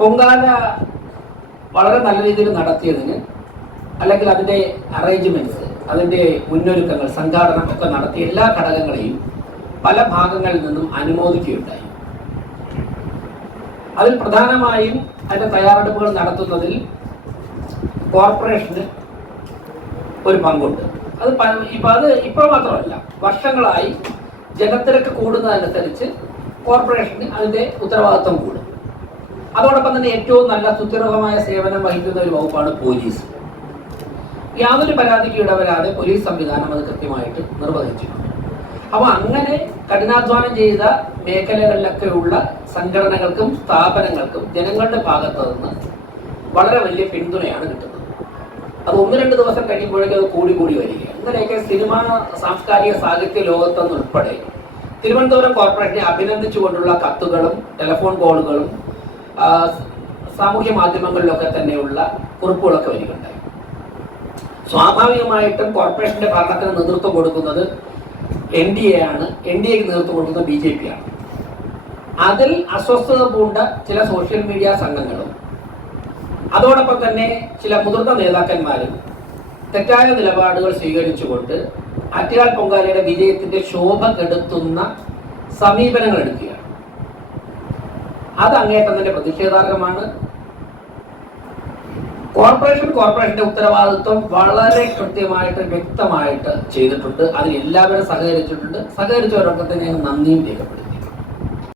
പൊങ്കാല വളരെ നല്ല രീതിയിൽ നടത്തിയതിന്, അല്ലെങ്കിൽ അതിൻ്റെ അറേഞ്ച്മെൻറ്റ്സ്, അതിൻ്റെ മുന്നൊരുക്കങ്ങൾ, സംഘാടനം ഒക്കെ നടത്തിയ എല്ലാ ഘടകങ്ങളെയും പല ഭാഗങ്ങളിൽ നിന്നും അനുമോദിക്കുകയുണ്ടായി. അതിൽ പ്രധാനമായും അതിൻ്റെ തയ്യാറെടുപ്പുകൾ നടത്തുന്നതിൽ കോർപ്പറേഷന് ഒരു പങ്കുണ്ട്. അത് ഇപ്പോൾ മാത്രമല്ല, വർഷങ്ങളായി ജനത്തിരക്ക് കൂടുന്നതനുസരിച്ച് കോർപ്പറേഷന് അതിൻ്റെ ഉത്തരവാദിത്വം കൂടും. അതോടൊപ്പം തന്നെ ഏറ്റവും നല്ല സുദൃഢമായ സേവനം വഹിക്കുന്ന ഒരു വകുപ്പാണ് പോലീസ്. യാതൊരു പരാതിക്ക് ഇടവരാതെ പോലീസ് സംവിധാനം അത് കൃത്യമായിട്ട് നിർവഹിച്ചിട്ടുണ്ട്. അപ്പോൾ അങ്ങനെ കഠിനാധ്വാനം ചെയ്ത മേഖലകളിലൊക്കെയുള്ള സംഘടനകൾക്കും സ്ഥാപനങ്ങൾക്കും ജനങ്ങളുടെ ഭാഗത്തു നിന്ന് വളരെ വലിയ പിന്തുണയാണ് കിട്ടുന്നത്. അത് 1-2 ദിവസം കഴിയുമ്പോഴേക്കും അത് കൂടി വരികയാണ്. ഇന്നലെയൊക്കെ സിനിമ, സാംസ്കാരിക സാഹിത്യ ലോകത്തെന്നുൾപ്പെടെ തിരുവനന്തപുരം കോർപ്പറേഷനെ അഭിനന്ദിച്ചുകൊണ്ടുള്ള കത്തുകളും ടെലിഫോൺ കോളുകളും സാമൂഹ്യ മാധ്യമങ്ങളിലൊക്കെ തന്നെയുള്ള കുറിപ്പുകളൊക്കെ വരികയുണ്ടായി. സ്വാഭാവികമായിട്ടും കോർപ്പറേഷന്റെ ഭരണത്തിന് നേതൃത്വം കൊടുക്കുന്നത് NDA ആണ്. NDAക്ക് നേതൃത്വം കൊടുക്കുന്നത് BJP ആണ്. അതിൽ അസ്വസ്ഥത പൂണ്ട ചില സോഷ്യൽ മീഡിയ സംഘങ്ങളും അതോടൊപ്പം തന്നെ ചില മുതിർന്ന നേതാക്കന്മാരും തെറ്റായ നിലപാടുകൾ സ്വീകരിച്ചുകൊണ്ട് ആറ്റുകാൽ പൊങ്കാലയുടെ വിജയത്തിന്റെ ശോഭ കെടുത്തുന്ന സമീപനങ്ങൾ എടുക്കുകയാണ്. അത് അങ്ങേറ്റം തന്നെ പ്രതിഷേധാർഹമാണ്. കോർപ്പറേഷന്റെ ഉത്തരവാദിത്വം വളരെ കൃത്യമായിട്ട് വ്യക്തമായിട്ട് ചെയ്തിട്ടുണ്ട്. അതിൽ എല്ലാവരും സഹകരിച്ചിട്ടുണ്ട്. സഹകരിച്ചവരൊക്കെ തന്നെ നന്ദിയും രേഖപ്പെടുത്തി.